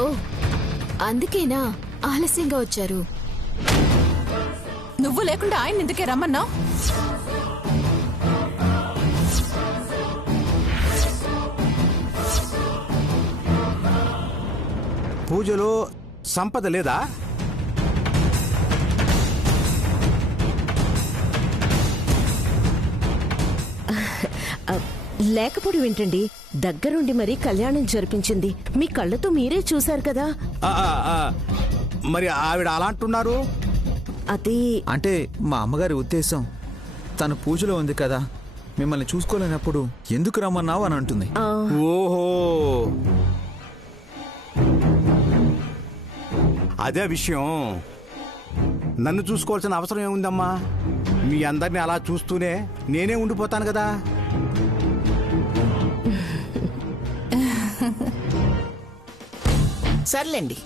ఓ అందుకేనా ఆలస్యంగా వచ్చారు? నువ్వు లేకుండా ఆయన ఎందుకే రమ్మన్నావు? పూజలో సంపద లేదా? లేకపోవడం ఏంటండి? దగ్గరుండి మరీ కళ్యాణం జరిపించింది. మీ కళ్ళతో మీరే చూశారు కదా. మరి ఆవిడ అలా అంటున్నారు? అది అంటే మా అమ్మగారి ఉద్దేశం, తను పూజలో ఉంది కదా, మిమ్మల్ని చూసుకోలేనప్పుడు ఎందుకు రమ్మన్నావు అని అంటుంది. ఓహో, అదే విషయం. నన్ను చూసుకోవాల్సిన అవసరం ఏముందమ్మా? మీ అందరినీ అలా చూస్తూనే నేనే ఉండిపోతాను కదా. సర్లేండి,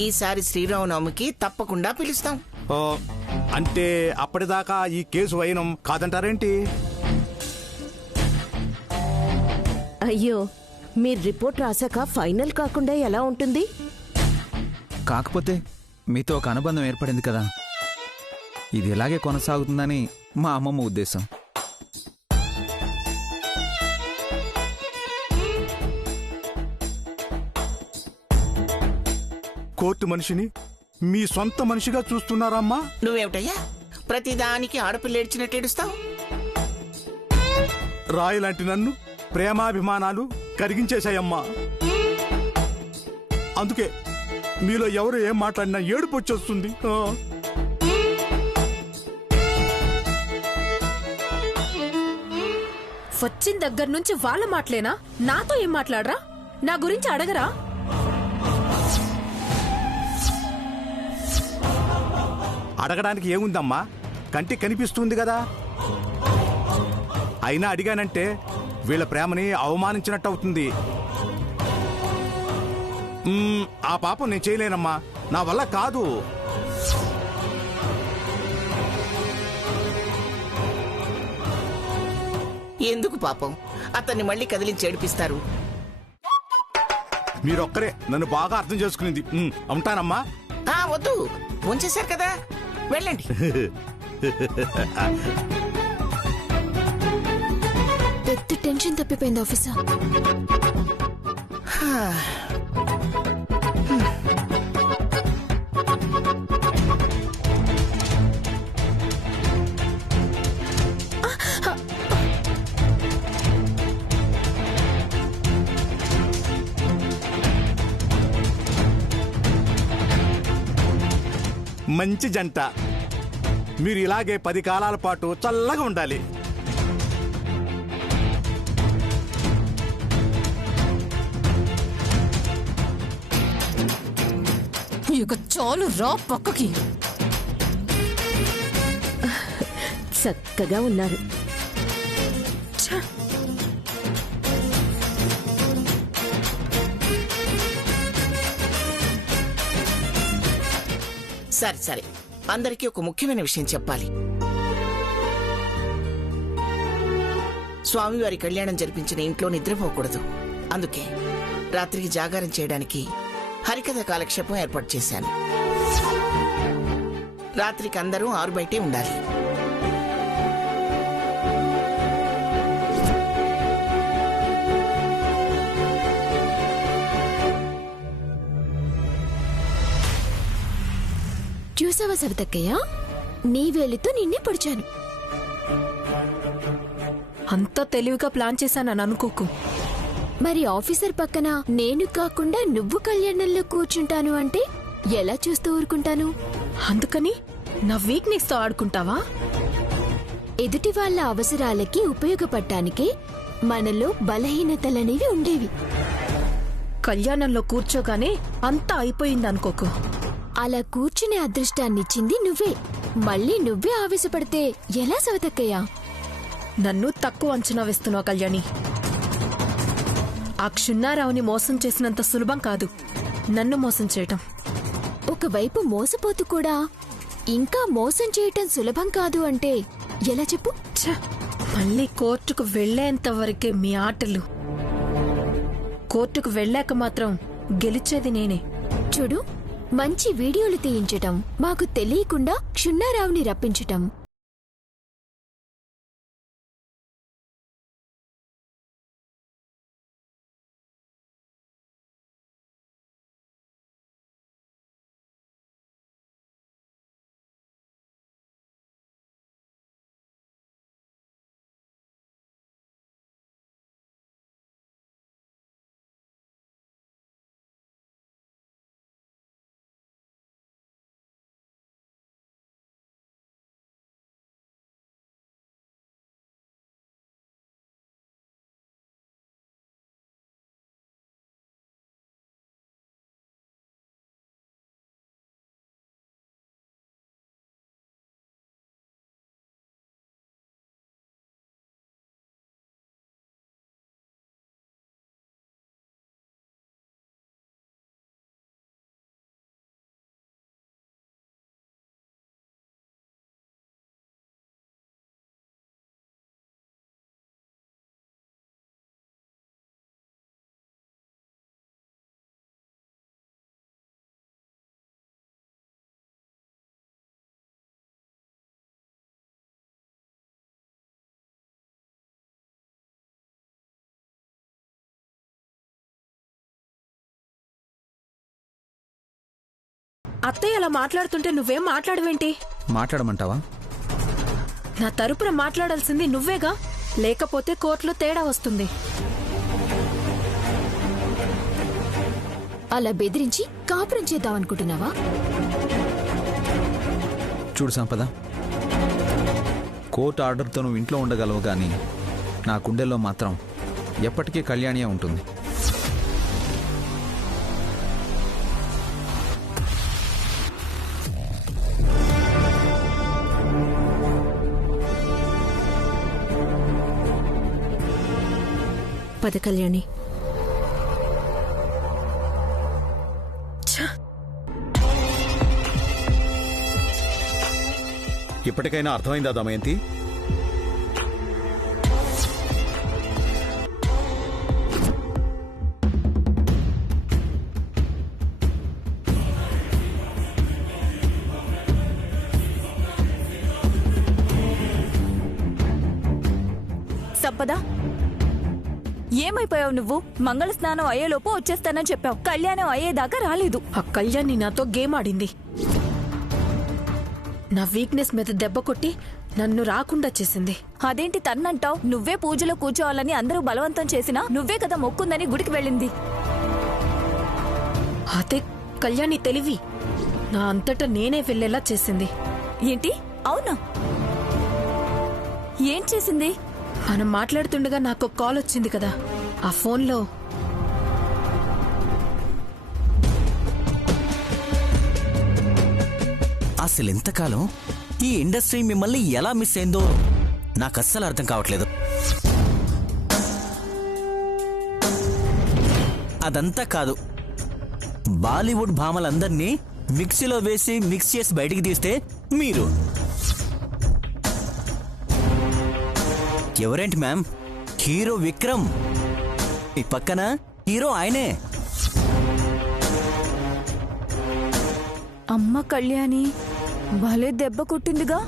ఈసారి శ్రీరామనవమికి తప్పకుండా పిలుస్తాం. అంటే అప్పటిదాకా ఈ కేసు వైనం కాదంటారేంటి? అయ్యో, మీరు రిపోర్ట్ రాశాక ఫైనల్ కాకుండా ఎలా ఉంటుంది? కాకపోతే మీతో ఒక అనుబంధం ఏర్పడింది కదా, ఇది ఇలాగే కొనసాగుతుందని మా అమ్మమ్మ ఉద్దేశం. కోర్టు మనిషిని మీ సొంత మనిషిగా చూస్తున్నారమ్మా? నువ్వేమిటయ్యా ప్రతిదానికి ఆడపిల్ల ఏడ్చినట్టు ఏడుస్తావు? రాయి లాంటి నన్ను ప్రేమాభిమానాలు కరిగించేశాయమ్మా. అందుకే మీలో ఎవరు ఏం మాట్లాడినా ఏడుపు వచ్చేస్తుంది. వచ్చిన దగ్గర నుంచి వాళ్ళ మాటలేనా? నాతో ఏం మాట్లాడరా? నా గురించి అడగరా? అడగడానికి ఏముందమ్మా? కంటికి కనిపిస్తుంది కదా. అయినా అడిగానంటే వీళ్ళ ప్రేమని అవమానించినట్టు అవుతుంది. ఆ పాపం నేను చేయలేనమ్మా, నా వల్ల కాదు. ఎందుకు పాపం అతన్ని మళ్ళీ కదిలించి ఏడిపిస్తారు? మీరొక్కరే నన్ను బాగా అర్థం చేసుకునింది. ఉంటానమ్మా. వద్దు, ఉంచేశారు కదా, వెళ్ళండి. పెద్ద టెన్షన్ తప్పిపోయింది ఆఫీసర్. మంచి జంట. మీరు ఇలాగే 10 కాలాల పాటు చల్లగా ఉండాలి. ఇక చాలు, రా పక్కకి. చక్కగా ఉన్నారు. సరే సరే, అందరికీ ఒక ముఖ్యమైన విషయం చెప్పాలి. స్వామివారి కళ్యాణం జరిపించిన ఇంట్లో నిద్రపోకూడదు. అందుకే రాత్రికి జాగారం చేయడానికి హరికథ కాలక్షేపం ఏర్పాటు చేశాను. రాత్రికి అందరూ 6 బయటే ఉండాలి. చూసావా సరితక్కయ్య, నీ వేలితో నిన్నే పొడిచాను. అంతా తెలివిగా ప్లాన్ చేశానని అనుకోకు. మరి ఆఫీసర్ పక్కన నేను కాకుండా నువ్వు కళ్యాణంలో కూర్చుంటాను అంటే ఎలా చూస్తూ ఊరుకుంటాను? అందుకని నా వీక్నెస్ తో ఆడుకుంటావా? ఎదుటి వాళ్ళ అవసరాలకి ఉపయోగపడటానికే మనలో బలహీనతలనేవి ఉండేవి. కళ్యాణంలో కూర్చోగానే అంతా అయిపోయిందనుకోకు. అలా కూర్చునే అదృష్టాన్నిచ్చింది నువ్వే. మళ్ళీ నువ్వే ఆవేశపడితే ఎలా సవతక్కయ్యా? నన్ను తక్కువ అంచనా వేస్తున్నావు కళ్యాణి. ఆ క్షున్నారావుని మోసం చేసినంత సులభం కాదు నన్ను మోసం చేయటం. ఒకవైపు మోసపోతూ కూడా ఇంకా మోసం చేయటం సులభం కాదు అంటే ఎలా చెప్పు? మళ్ళీ కోర్టుకు వెళ్లేంత వరకే మీ ఆటలు. కోర్టుకు వెళ్ళాక మాత్రం గెలిచేది నేనే. చూడు, మంచి వీడియోలు తీయించటం, మాకు తెలియకుండా క్షున్నారావుని రప్పించటం. అత్తయ్య అలా మాట్లాడుతుంటే నువ్వేం మాట్లాడవేంటి? మాట్లాడమంటావా? నా తరపున మాట్లాడాల్సింది నువ్వేగా, లేకపోతే కోర్టులో తేడా వస్తుంది. అలా బెదిరించి కాపురం చేద్దామనుకుంటున్నావా? చూడు సంపద, కోర్టు ఆర్డర్తో నువ్వు ఇంట్లో ఉండగలవు, కానీ నా గుండెల్లో మాత్రం ఎప్పటికీ కళ్యాణియే ఉంటుంది. పద కళ్యాణి. ఇప్పటికైనా అర్థమైందా దమయంతి? సంపద, ఏమైపోయావు నువ్వు? మంగళ స్నానం అయ్యేలోపు వచ్చేస్తానని చెప్పావు, కళ్యాణం అయ్యేదాకా రాలేదు. ఆ కళ్యాణి నాతో గేమ్ ఆడింది. నా వీక్నెస్ మీద దెబ్బ కొట్టి నన్ను రాకుండా చేసింది. అదేంటి తన్నంటావు? నువ్వే పూజలో కూర్చోవాలని అందరూ బలవంతం చేసినా నువ్వే కదా మొక్కుందని గుడికి వెళ్ళింది. అదే కళ్యాణి తెలివి నా అంతటా నేనే వెళ్ళేలా చేసింది. ఏంటి? అవునా? ఏం చేసింది? మనం మాట్లాడుతుండగా నాకు కాల్ వచ్చింది కదా, ఆ ఫోన్లో అసలు ఎంతకాలం ఈ ఇండస్ట్రీ మిమ్మల్ని ఎలా మిస్ అయిందో నాకు అస్సలు అర్థం కావట్లేదు. అదంతా కాదు, బాలీవుడ్ భామలందరినీ మిక్సీలో వేసి మిక్స్ చేసి బయటికి తీస్తే మీరు ఎవరేంటి మ్యామ్? హీరో విక్రమ్, ఈ పక్కన హీరో ఆయనే. అమ్మ కళ్యాణి భలే దెబ్బ కొట్టిందిగా.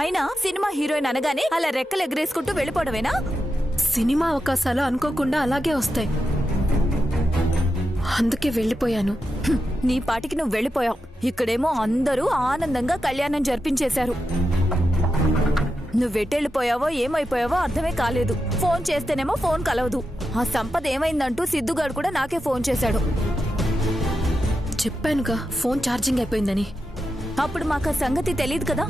అయినా సినిమా హీరోయిన్ అనగానే అలా రెక్కలు ఎగరేసుకుంటూ వెళ్ళిపోవడమేనా? సినిమా అవకాశాలు అనుకోకుండా అలాగే వస్తాయి, అందుకే వెళ్ళిపోయాను. నీ పాటికి నువ్వు వెళ్ళిపోయావు. ఇక్కడేమో అందరూ ఆనందంగా కళ్యాణం జరిపించేశారు. నువ్వెట్టెళ్ళిపోయావో ఏమైపోయావో అర్థమే కాలేదు. ఫోన్ చేస్తేనేమో ఫోన్ కలవదు. ఆ సంపద ఏమైందంటూ సిద్ధుగాడు కూడా నాకే ఫోన్ చేశాడు. చెప్పానుగా ఫోన్ ఛార్జింగ్ అయిపోయిందని. అప్పుడు మాకు ఆ సంగతి తెలియదు కదా.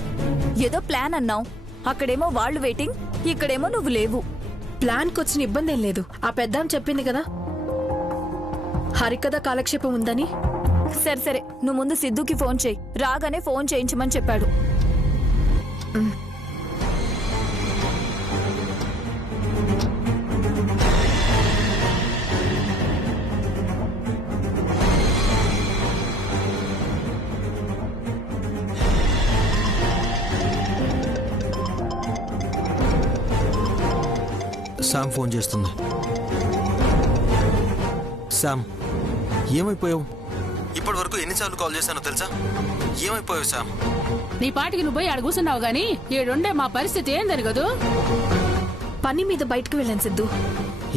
ఏదో ప్లాన్ అన్నావు, అక్కడేమో వాళ్ళు వెయిటింగ్, ఇక్కడేమో నువ్వు లేవు. ప్లాన్కి వచ్చిన ఇబ్బంది ఏం లేదు. ఆ పెద్దాం చెప్పింది కదా హరికథ కాలక్షేపం ఉందని. సరే సరే, నువ్వు ముందు సిద్ధుకి ఫోన్ చేయి, రాగానే ఫోన్ చేయించమని చెప్పాడు. శామ్ ఫోన్ చేస్తుంది. శామ్, ఏమైపోయావు? ఇప్పటి వరకు ఎన్నిసార్లు కాల్ చేశానో తెలుసా? ఏమైపోయావు శామ్? నీ పాటికి నువ్వు పోయి ఆడ కూర్చున్నావు గాని ఈడుండే మా పరిస్థితి ఏం జరగదు. పని మీద బయటకు వెళ్ళాను సిద్ధు.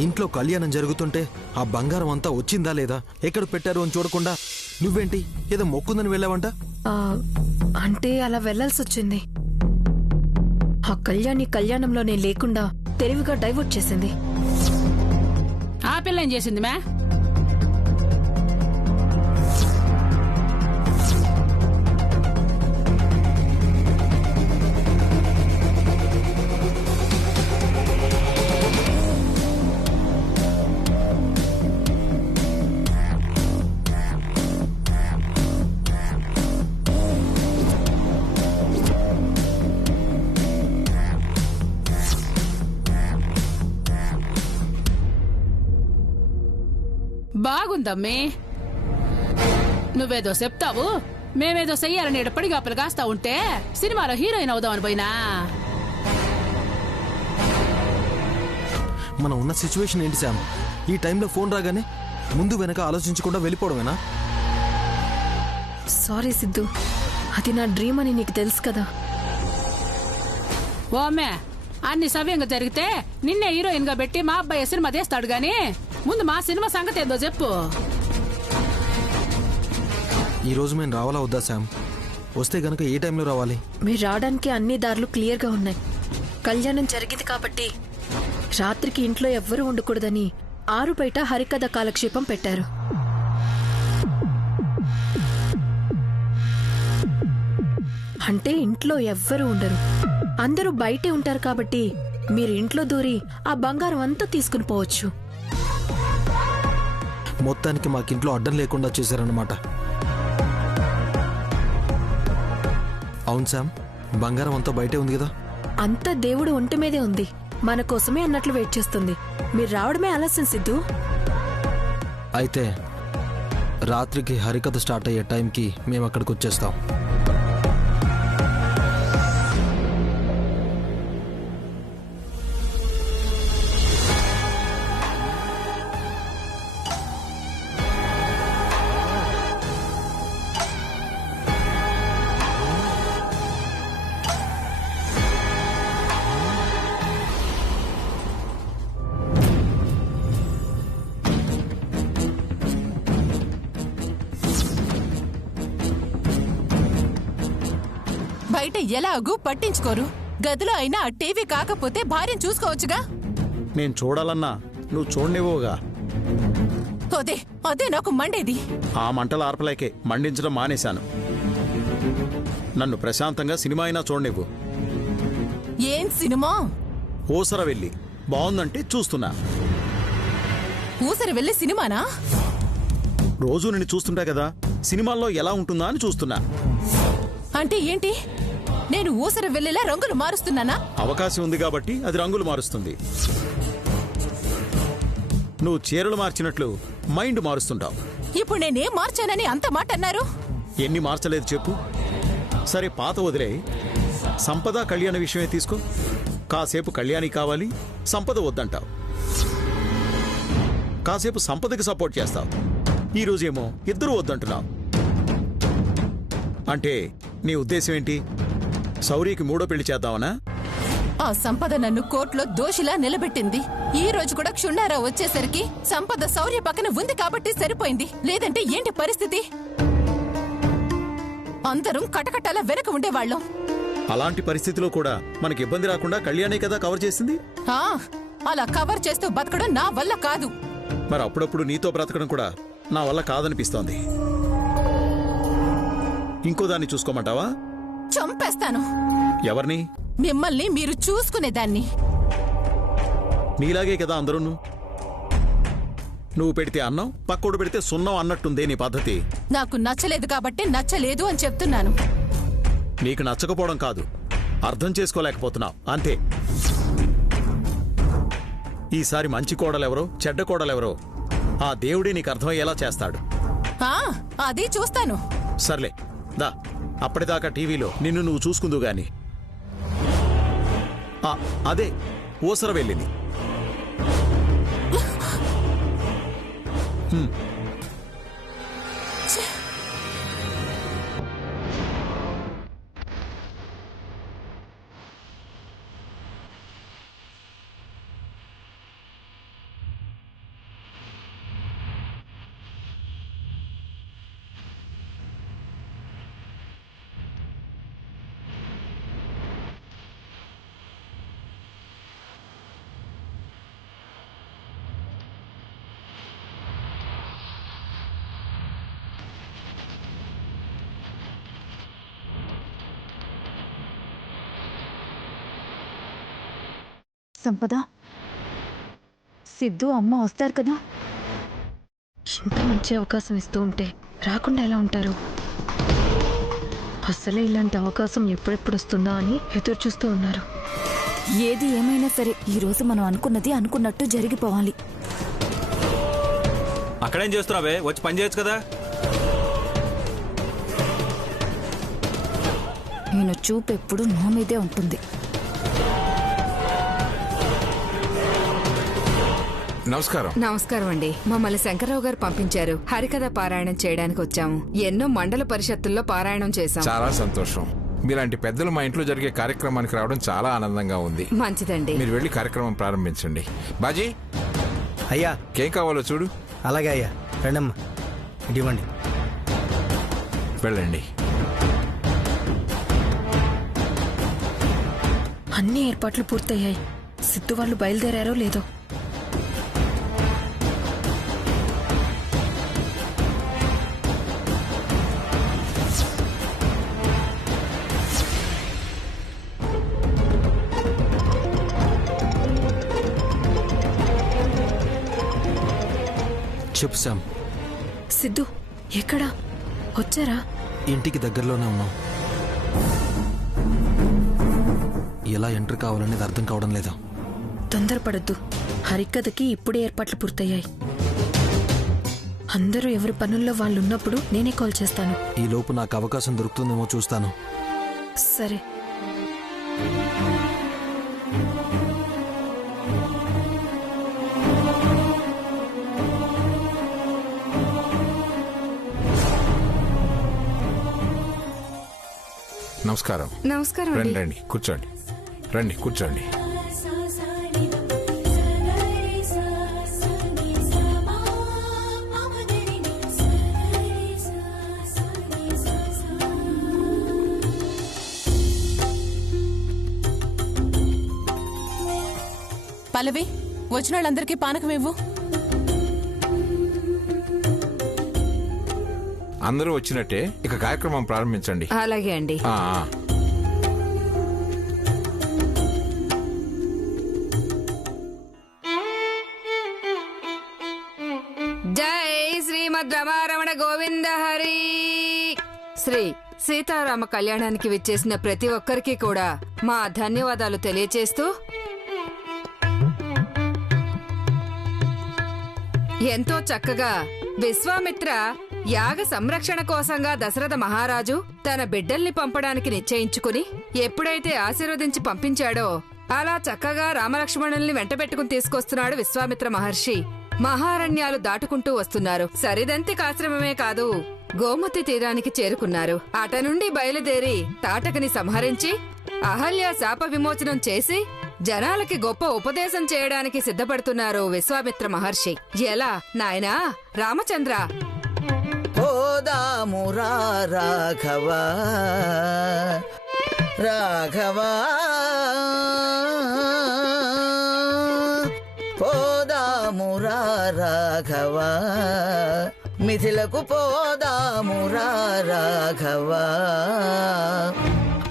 ఇంట్లో కళ్యాణం జరుగుతుంటే ఆ బంగారం అంతా వచ్చిందా లేదా, ఎక్కడ పెట్టారు అని చూడకుండా నువ్వేంటి ఏదో మొక్కుందని వెళ్ళావంట? ఆ, అంటే అలా వెళ్లాల్సి వచ్చింది. ఆ కళ్యాణంలో నేను లేకుండా తెలివిగా డైవర్ట్ చేసింది. ఆ పిల్ల ఏం చేసింది మే? బాగుందమ్మే, నువ్వేదో చెప్తావు, మేమేదో చెయ్యాలని ఎప్పటికీ అప్పలు కాస్తా ఉంటే సినిమాలో హీరోయిన్ అవుదామని పోయినా. మనం ఉన్న సిచ్యువేషన్ ఏంటి శామ్? ఈ టైంలో ఫోన్ రాగానే ముందు వెనక ఆలోచించకుండా వెళ్ళిపోవడమేనా? సారీ సిద్ధు, అది నా డ్రీమ్ అని నీకు తెలుసు కదా. ఓ అమ్మే, అన్ని సవ్యంగా జరిగితే నిన్నే హీరోయిన్ గా పెట్టి మా అబ్బాయి సినిమా తీస్తాడు గాని ముందు మా సినిమా సంగతి ఏదో చెప్పు. ఈ రోజు మేము రావాలా వద్దా శామ్? వస్తే గనక ఏ టైంలో రావాలి? మీరు రావడానికి అన్ని దారులు క్లియర్ గా ఉన్నాయి. కళ్యాణం జరిగింది కాబట్టి రాత్రికి ఇంట్లో ఎవ్వరూ ఉండకూడదని 6 బయట హరికథ కాలక్షేపం పెట్టారు. అంటే ఇంట్లో ఎవ్వరూ ఉండరు, అందరూ బయటే ఉంటారు కాబట్టి మీరు ఇంట్లో దూరి ఆ బంగారం అంతా తీసుకుని పోవచ్చు. మొత్తానికి మాకింట్లో అడ్డం లేకుండా చేశారన్నమాట. అవును శామ్, బంగారం అంతా బయటే ఉంది కదా? అంతా దేవుడు ఒంటి మీదే ఉంది, మన కోసమే అన్నట్లు వెయిట్ చేస్తుంది. మీరు రావడమే ఆలస్యం సిద్ధు. అయితే రాత్రికి హరికథ స్టార్ట్ అయ్యే టైంకి మేము అక్కడికి వచ్చేస్తాం. బయట ఎలాగూ పట్టించుకోరు, గదిలో అయినా టీవీ కాకపోతే భార్యను చూసుకోవచ్చుగా. నేను చూడాలన్నా నువ్వు చూడనివ్వవుగా. అదే అదే నాకు మండేది. ఆ మంటలు ఆర్పలేకే మండించడం మానేశాను. నన్ను ప్రశాంతంగా సినిమా అయినా చూడనివ్వు. ఏం సినిమా? ఓసర వెళ్ళి బాగుందంటే చూస్తున్నా. ఊసరి వెళ్ళి సినిమానా? రోజు నిన్ను చూస్తుంటా కదా, సినిమాల్లో ఎలా ఉంటుందా అని చూస్తున్నా. అంటే ఏంటి? నేను ఊసరి వెళ్ళేలా రంగులు మారుస్తున్నానా? అవకాశం ఉంది కాబట్టి అది రంగులు మారుస్తుంది. నువ్వు చీరలు మార్చినట్లు మైండ్ మారుస్తుంటావు. ఇప్పుడు నేనేం మార్చానని అంత మాట అన్నారు? ఎన్ని మార్చలేదు చెప్పు. సరే పాత వదిలే, సంపద కళ్యాణ విషయమే తీసుకో. కాసేపు కళ్యాణి కావాలి, సంపద వద్దంటావు. కాసేపు సంపదకి సపోర్ట్ చేస్తావు. ఈరోజేమో ఇద్దరు వద్దంటున్నావు. అంటే నీ ఉద్దేశం ఏంటి? శౌర్యకి 3వ పెళ్లి చేద్దామనా? ఆ సంపద నన్ను కోర్టులో దోషిలా నిలబెట్టింది. ఈ రోజు కూడా క్షుణ్ణారావు వచ్చేసరికి సంపద శౌర్య పక్కన ఉంది కాబట్టి సరిపోయింది. లేదంటే ఏంటి పరిస్థితి? అందరం కటకటాల వెనక ఉండేవాళ్ళం. అలాంటి పరిస్థితిలో కూడా మనకి ఇబ్బంది రాకుండా కళ్యాణే కదా కవర్ చేసింది. అలా కవర్ చేస్తూ బతకడం నా వల్ల కాదు. మరి అప్పుడప్పుడు నీతో బ్రతకడం కూడా నా వల్ల కాదనిపిస్తోంది. ఇంకో దాన్ని చూసుకోమంటావా? చంపేస్తాను. ఎవరిని? మిమ్మల్ని మీరు చూసుకునేదాన్ని. నీలాగే కదా అందరూ. నువ్వు పెడితే అన్నం, పక్కోడు పెడితే సున్నం అన్నట్టుందే నీ పద్ధతి. నాకు నచ్చలేదు కాబట్టి నచ్చలేదు అని చెప్తున్నాను. నీకు నచ్చకపోవడం కాదు, అర్థం చేసుకోలేకపోతున్నావు అంతే. ఈసారి మంచి కోడలెవరో చెడ్డ కోడలెవరో ఆ దేవుడే నీకు అర్థమయ్యేలా చేస్తాడు. అది చూస్తాను. సర్లే దా, అప్పటిదాకా టీవీలో నిన్ను నువ్వు చూసుకుందు గాని. అదే ఊసర వెళ్ళింది. సంపద, సిద్ధు అమ్మ వస్తారు కదా. ఇంత మంచి అవకాశం ఇస్తూ ఉంటే రాకుండా ఎలా ఉంటారు? అసలే ఇలాంటి అవకాశం ఎప్పుడెప్పుడు వస్తుందా అని ఎదురు చూస్తూ ఉన్నారు. ఏది ఏమైనా సరే ఈరోజు మనం అనుకున్నది అనుకున్నట్టు జరిగిపోవాలి. అక్కడేం చేస్తున్నావే? వచ్చి పని చేయొచ్చు కదా. నేను చూపు ఎప్పుడు నా మీదే ఉంటుంది. నమస్కారం. నమస్కారం అండి. మమ్మల్ని శంకర్రావు గారు పంపించారు. హరికథ పారాయణం చేయడానికి వచ్చాము. ఎన్నో మండల పరిషత్తుల్లో పారాయణం చేశాం. చాలా సంతోషం. మీలాంటి పెద్దలు మా ఇంట్లో జరిగే కార్యక్రమానికి రావడం చాలా ఆనందంగా ఉంది. మంచిదండి. మీరు వెళ్ళి కార్యక్రమం ప్రారంభించండి. బాజీ అయ్యా, ఏం కావాలో చూడు. అలాగే అయ్యా. రండమ్మా, ఇవ్వండి. వెళ్ళండి. అన్ని ఏర్పాట్లు పూర్తయ్యాయి. సిద్ధు వాళ్ళు బయలుదేరారో లేదో. చెప్పు శామ్. సిద్ధు ఎక్కడా? వచ్చారా? ఇంటికి దగ్గరలోనే ఉన్నాం. ఎలా ఎంటర్ కావాలనేది అర్థం కావడం లేదా? తొందరపడద్దు. హరికథకి ఇప్పుడే ఏర్పాట్లు పూర్తయ్యాయి. అందరూ ఎవరి పనుల్లో వాళ్ళు ఉన్నప్పుడు నేనే కాల్ చేస్తాను. ఈ లోపు నాకు అవకాశం దొరుకుతుందేమో చూస్తాను. సరే. నమస్కారం. నమస్కారం. రండి రండి, కూర్చోండి. రండి కూర్చోండి. పల్లవి, వచ్చిన వాళ్ళందరికీ పానకం ఇవ్వు. అందరూ వచ్చినట్టే, ఇక కార్యక్రమం ప్రారంభించండి. అలాగే అండి. జై శ్రీమద్ రమారమణ గోవింద హరి. శ్రీ సీతారామ కళ్యాణానికి విచ్చేసిన ప్రతి ఒక్కరికి కూడా మా ధన్యవాదాలు తెలియచేస్తూ, ఎంతో చక్కగా విశ్వామిత్ర యాగ సంరక్షణ కోసంగా దశరథ మహారాజు తన బిడ్డల్ని పంపడానికి నిశ్చయించుకుని ఎప్పుడైతే ఆశీర్వదించి పంపించాడో అలా చక్కగా రామలక్ష్మణుల్ని వెంటబెట్టుకుని తీసుకొస్తున్నాడు విశ్వామిత్ర మహర్షి. మహారణ్యాలు దాటుకుంటూ వస్తున్నారు. సరిదంతికాశ్రమమే కాదు, గోమతి తీరానికి చేరుకున్నారు. అట నుండి బయలుదేరి తాటకని సంహరించి అహల్య శాప విమోచనం చేసి జనాలకి గొప్ప ఉపదేశం చేయడానికి సిద్ధపడుతున్నారు విశ్వామిత్ర మహర్షి. ఎలా నాయనా రామచంద్ర? పోదామురా రాఘవా రాఘవా, పోదామురా రాఘవా, మిథిలకు పోదామురా రాఘవా,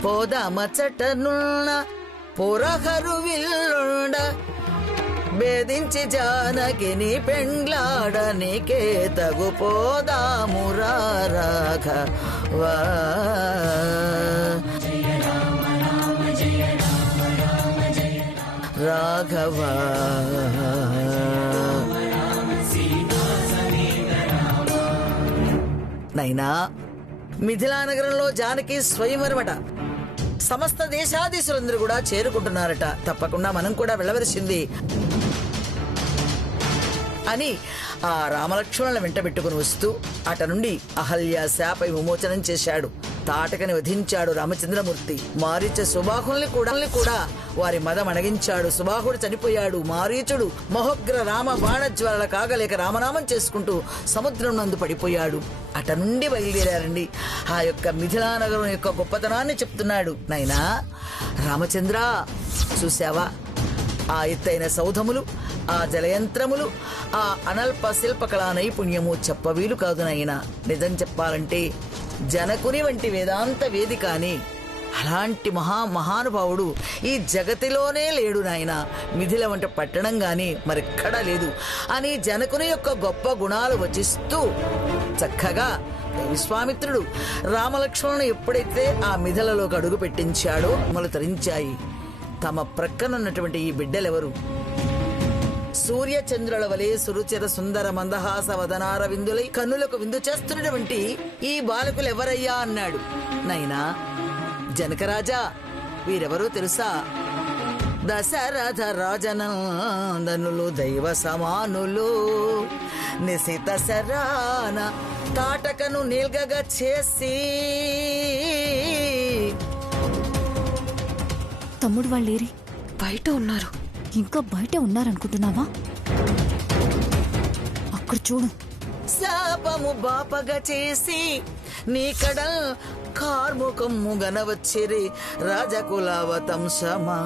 పోదామచ్చటనున్న పురహరు విల్లుండ భేదించి జానకిని పెండ్లాడనికే తగు పోదామురా రాఘవా. రాఘవా నైనా, మిథిలా నగరంలో జానకి స్వయంవరమట. సమస్త దేశాధీశులందరూ కూడా చేరుకుంటున్నారట. తప్పకుండా మనం కూడా వెళ్ళవలసింది అని ఆ రామలక్ష్మణులను వెంటబెట్టుకుని వస్తూ అట నుండి అహల్య శాపై విమోచనం చేశాడు. తాటకని వధించాడు రామచంద్రమూర్తి. మారీచ సుబాహుల్ని కూడా వారి మదం అణగించాడు. సుబాహుడు చనిపోయాడు. మారీచుడు మహోగ్ర రామ బాణజ్వాలల కాగలేక రామనామం చేసుకుంటూ సముద్రం నందు పడిపోయాడు. అట నుండి బయలుదేరారండి. ఆ యొక్క మిథిలా నగరం యొక్క గొప్పతనాన్ని చెప్తున్నాడు. నైనా రామచంద్ర, చూశావా ఆ ఎత్తైన సౌధములు, ఆ జలయంత్రములు, ఆ అనల్ప శిల్పకళా నైపుణ్యము చెప్పవీలు కాదు నాయనా. నిజం చెప్పాలంటే జనకుని వంటి వేదాంత వేది కాని అలాంటి మహానుభావుడు ఈ జగతిలోనే లేడు నాయన. మిథిల వంటి పట్టణం గాని మరెక్కడా లేదు అని జనకుని యొక్క గొప్ప గుణాలు వచిస్తూ చక్కగా విశ్వామిత్రుడు రామలక్ష్మణుని ఎప్పుడైతే ఆ మిథిలలోకి అడుగు పెట్టించాడో మొదలు తరించాయి. తమ ప్రక్కనున్నటువంటి ఈ బిడ్డలెవరు? సూర్యచంద్రుల వలె సురుచిర సుందర మందహాస వదనార విందులై కన్నులకు విందు చేస్తున్నటువంటి ఈ బాలకులు ఎవరయ్యా అన్నాడు. నైనా జనకరాజా, వీరెవరో తెలుసా? దశరథ రాజనందనులు, దైవ సమానులు, నిశిత శరాన తాటకను నిల్గగా చేసి. తమ్ముడు వాళ్ళేరి? బయట ఉన్నారు. ఇంకా బయట ఉన్నారనుకుంటున్నావా? అక్కడ చూడు. శాపము బాపగా చేసి నీ కడల్ కార్ముకము గనవచ్చిరి రాజకులవతంసమా.